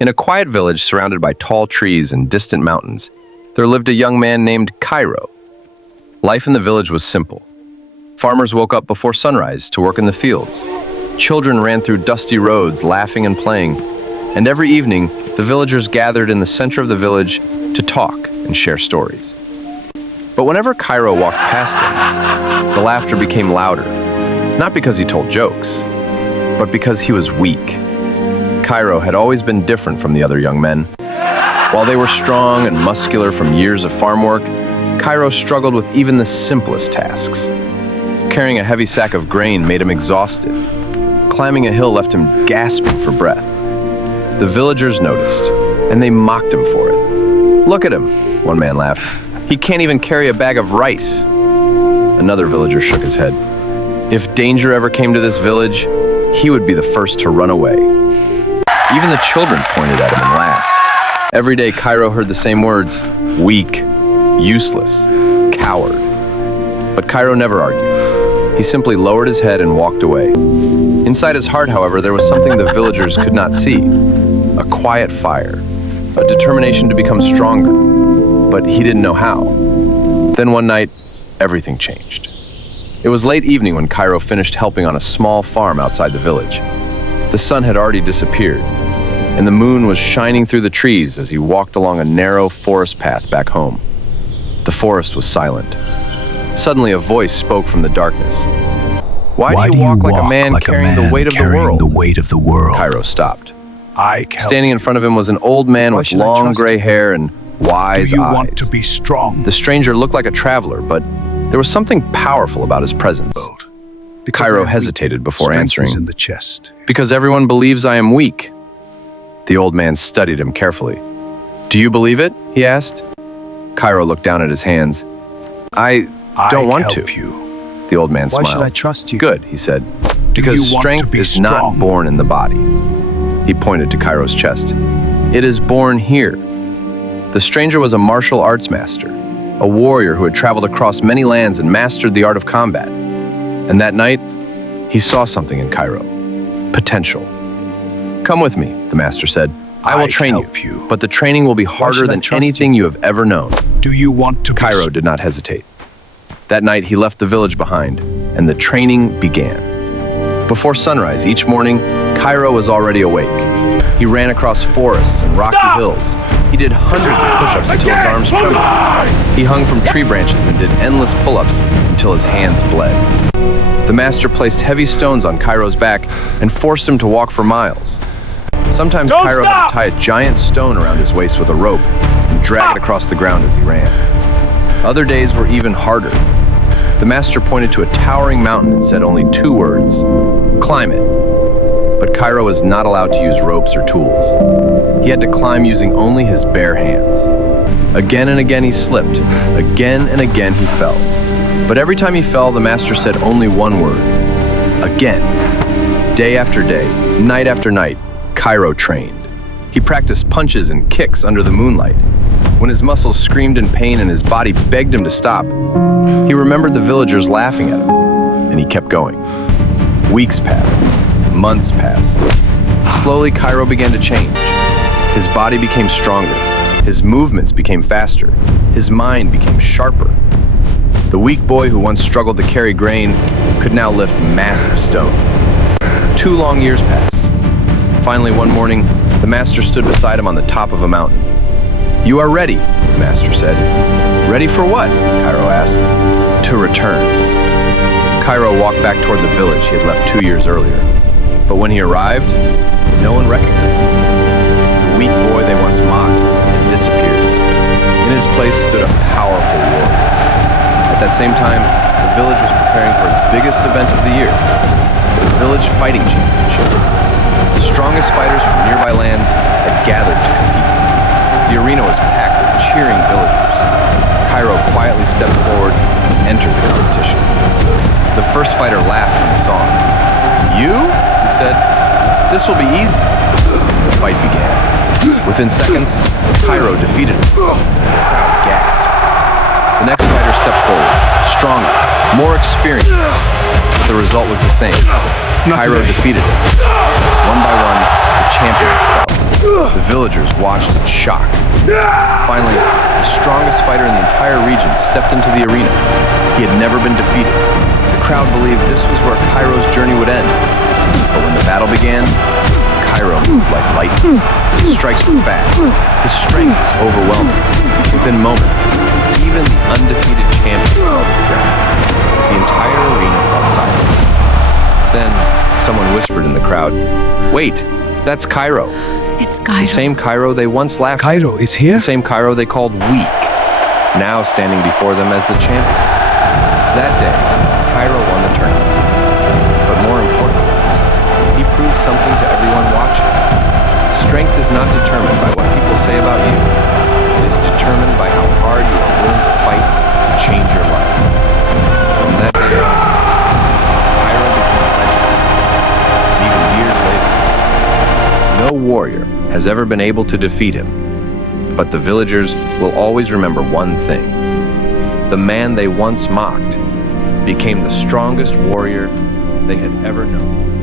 In a quiet village surrounded by tall trees and distant mountains, there lived a young man named Cairo. Life in the village was simple. Farmers woke up before sunrise to work in the fields. Children ran through dusty roads, laughing and playing. And every evening, the villagers gathered in the center of the village to talk and share stories. But whenever Cairo walked past them, the laughter became louder, not because he told jokes, but because he was weak. Cairo had always been different from the other young men. While they were strong and muscular from years of farm work, Cairo struggled with even the simplest tasks. Carrying a heavy sack of grain made him exhausted. Climbing a hill left him gasping for breath. The villagers noticed, and they mocked him for it. "Look at him," one man laughed. "He can't even carry a bag of rice." Another villager shook his head. If danger ever came to this village, he would be the first to run away. Even the children pointed at him and laughed. Every day, Cairo heard the same words: weak, useless, coward. But Cairo never argued. He simply lowered his head and walked away. Inside his heart, however, there was something the villagers could not see. A quiet fire, a determination to become stronger. But he didn't know how. Then one night, everything changed. It was late evening when Cairo finished helping on a small farm outside the village. The sun had already disappeared, and the moon was shining through the trees as he walked along a narrow forest path back home. The forest was silent. Suddenly a voice spoke from the darkness. Why do you walk like a man carrying the weight of the world? Cairo stopped. Standing in front of him was an old man with long gray hair and wise eyes. To be strong? The stranger looked like a traveler, but there was something powerful about his presence. Cairo hesitated before answering. In the chest. Because everyone believes I am weak. The old man studied him carefully. Do you believe it? He asked. Cairo looked down at his hands. I don't want to. The old man smiled. Why should I trust you? Good, he said. Because strength is not born in the body. He pointed to Cairo's chest. It is born here. The stranger was a martial arts master, a warrior who had traveled across many lands and mastered the art of combat. And that night, he saw something in Cairo. Potential. Come with me, the master said. I will train you, but the training will be harder than anything you have ever known. Do you want to? Cairo did not hesitate. That night, he left the village behind, and the training began. Before sunrise each morning, Cairo was already awake. He ran across forests and rocky hills. He did hundreds of push-ups until his arms trembled. He hung from tree branches and did endless pull-ups until his hands bled. The master placed heavy stones on Cairo's back and forced him to walk for miles. Sometimes Cairo had to tie a giant stone around his waist with a rope and drag it across the ground as he ran. Other days were even harder. The master pointed to a towering mountain and said only 2 words: climb it. But Cairo was not allowed to use ropes or tools. He had to climb using only his bare hands. Again and again he slipped. Again and again he fell. But every time he fell, the master said only one word: again. Day after day, night after night, Cairo trained. He practiced punches and kicks under the moonlight. When his muscles screamed in pain and his body begged him to stop, he remembered the villagers laughing at him, and he kept going. Weeks passed. Months passed. Slowly, Cairo began to change. His body became stronger. His movements became faster. His mind became sharper. The weak boy who once struggled to carry grain could now lift massive stones. 2 long years passed. Finally, one morning, the master stood beside him on the top of a mountain. You are ready, the master said. Ready for what? Cairo asked. To return. Cairo walked back toward the village he had left 2 years earlier. But when he arrived, no one recognized him. The weak boy they once mocked had disappeared. In his place stood a powerful warrior. At that same time, the village was preparing for its biggest event of the year, the Village Fighting Championship. The strongest fighters from nearby lands had gathered to compete. The arena was packed with cheering villagers. Cairo quietly stepped forward and entered the competition. The first fighter laughed when he saw him. You? He said. This will be easy. The fight began. Within seconds, Cairo defeated him. The crowd gasped. The next fighter stepped forward, stronger, more experienced. the result was the same. Not Cairo today. defeated him. One by one, the champions fell. The villagers watched in shock. Finally, the strongest fighter in the entire region stepped into the arena. He had never been defeated. The crowd believed this was where Cairo's journey would end. But when the battle began, Cairo moved like lightning. His strikes were fast. His strength was overwhelming. Within moments, even the undefeated champion fell to the ground. The entire arena fell silent. Then, someone whispered in the crowd, "Wait, that's Cairo. It's The Cairo. same Cairo they once laughed at. Cairo is here? The same Cairo they called weak, now standing before them as the champion. That day, Cairo won the tournament. But more importantly, he proved something to everyone watching. Strength is not determined by what people say about you. It is determined by how hard you are willing to fight to change your life. From that day on, Cairo became a legend. And even years later, no warrior has ever been able to defeat him. But the villagers will always remember one thing. The man they once mocked became the strongest warrior they had ever known.